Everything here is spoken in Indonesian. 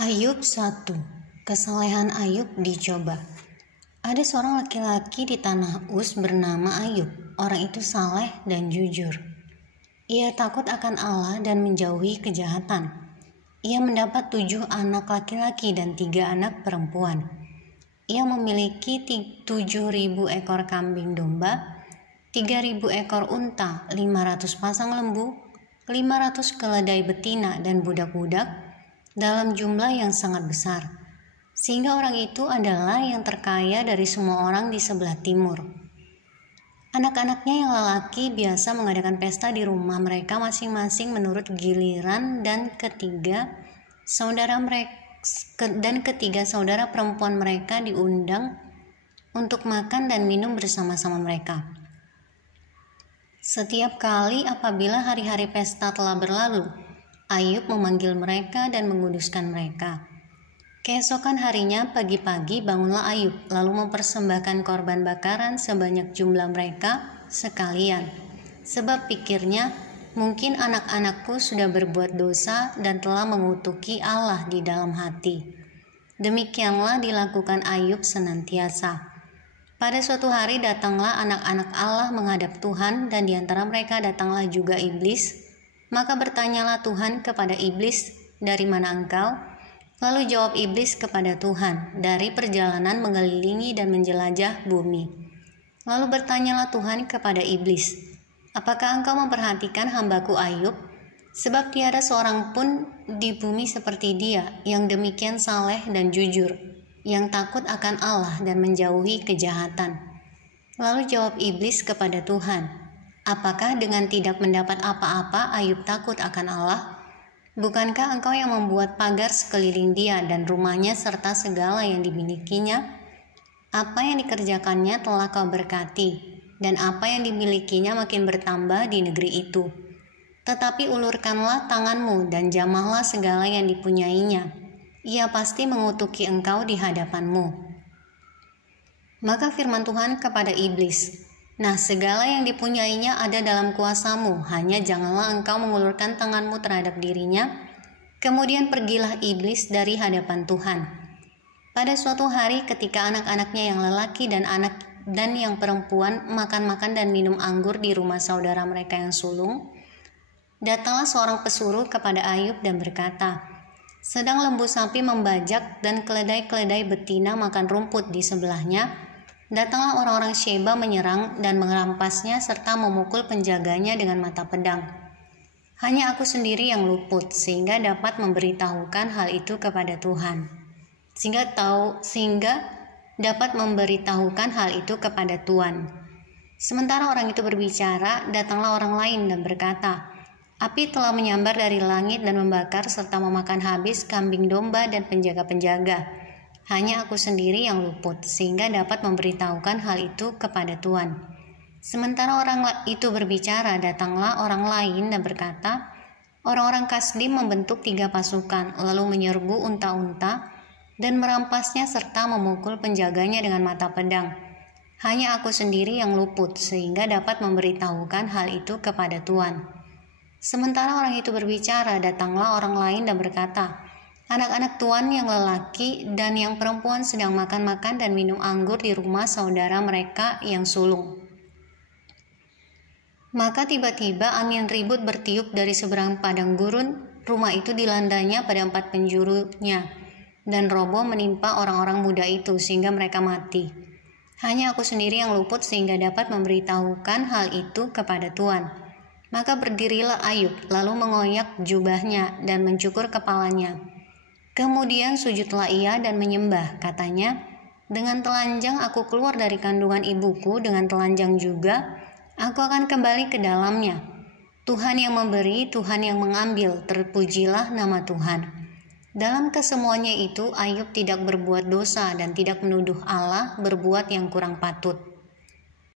Ayub 1. Kesalehan Ayub dicoba. Ada seorang laki-laki di tanah Uz bernama Ayub. Orang itu saleh dan jujur. Ia takut akan Allah dan menjauhi kejahatan. Ia mendapat 7 anak laki-laki dan 3 anak perempuan. Ia memiliki 7.000 ekor kambing domba, 3.000 ekor unta, 500 pasang lembu, 500 keledai betina dan budak-budak dalam jumlah yang sangat besar, sehingga orang itu adalah yang terkaya dari semua orang di sebelah timur. Anak-anaknya yang lelaki biasa mengadakan pesta di rumah mereka masing-masing menurut giliran, dan ketiga saudara perempuan mereka diundang untuk makan dan minum bersama-sama mereka. Setiap kali apabila hari-hari pesta telah berlalu, Ayub memanggil mereka dan menguduskan mereka. Keesokan harinya pagi-pagi bangunlah Ayub, lalu mempersembahkan korban bakaran sebanyak jumlah mereka sekalian. Sebab pikirnya, mungkin anak-anakku sudah berbuat dosa dan telah mengutuki Allah di dalam hati. Demikianlah dilakukan Ayub senantiasa. Pada suatu hari datanglah anak-anak Allah menghadap Tuhan, dan di antara mereka datanglah juga iblis. Maka bertanyalah Tuhan kepada iblis, "Dari mana engkau?" Lalu jawab iblis kepada Tuhan, "Dari perjalanan mengelilingi dan menjelajah bumi." Lalu bertanyalah Tuhan kepada iblis, "Apakah engkau memperhatikan hambaku Ayub? Sebab tiada seorang pun di bumi seperti dia, yang demikian saleh dan jujur, yang takut akan Allah dan menjauhi kejahatan." Lalu jawab iblis kepada Tuhan, "Apakah dengan tidak mendapat apa-apa Ayub takut akan Allah? Bukankah engkau yang membuat pagar sekeliling dia dan rumahnya serta segala yang dimilikinya? Apa yang dikerjakannya telah kau berkati, dan apa yang dimilikinya makin bertambah di negeri itu. Tetapi ulurkanlah tanganmu dan jamahlah segala yang dipunyainya. Ia pasti mengutuki engkau di hadapanmu." Maka firman Tuhan kepada iblis, "Nah, segala yang dipunyainya ada dalam kuasamu, hanya janganlah engkau mengulurkan tanganmu terhadap dirinya." Kemudian pergilah iblis dari hadapan Tuhan. Pada suatu hari ketika anak-anaknya yang lelaki dan yang perempuan makan-makan dan minum anggur di rumah saudara mereka yang sulung, datanglah seorang pesuruh kepada Ayub dan berkata, "Sedang lembu sapi membajak dan keledai-keledai betina makan rumput di sebelahnya, datanglah orang-orang Sheba menyerang dan merampasnya serta memukul penjaganya dengan mata pedang. Hanya aku sendiri yang luput, sehingga dapat memberitahukan hal itu kepada Tuhan. Sehingga dapat memberitahukan hal itu kepada Tuhan." Sementara orang itu berbicara, datanglah orang lain dan berkata, "Api telah menyambar dari langit dan membakar serta memakan habis kambing domba dan penjaga-penjaga. Hanya aku sendiri yang luput, sehingga dapat memberitahukan hal itu kepada Tuhan." Sementara orang itu berbicara, datanglah orang lain dan berkata, "Orang-orang Kasdim membentuk 3 pasukan, lalu menyerbu unta-unta dan merampasnya serta memukul penjaganya dengan mata pedang. Hanya aku sendiri yang luput, sehingga dapat memberitahukan hal itu kepada Tuhan." Sementara orang itu berbicara, datanglah orang lain dan berkata, "Anak-anak tuan yang lelaki dan yang perempuan sedang makan-makan dan minum anggur di rumah saudara mereka yang sulung." Maka tiba-tiba angin ribut bertiup dari seberang padang gurun. Rumah itu dilandanya pada 4 penjurunya, dan roboh menimpa orang-orang muda itu sehingga mereka mati. Hanya aku sendiri yang luput, sehingga dapat memberitahukan hal itu kepada Tuhan. Maka berdirilah Ayub, lalu mengoyak jubahnya dan mencukur kepalanya. Kemudian sujudlah ia dan menyembah, katanya, "Dengan telanjang aku keluar dari kandungan ibuku, dengan telanjang juga aku akan kembali ke dalamnya. Tuhan yang memberi, Tuhan yang mengambil, terpujilah nama Tuhan." Dalam kesemuanya itu Ayub tidak berbuat dosa dan tidak menuduh Allah berbuat yang kurang patut.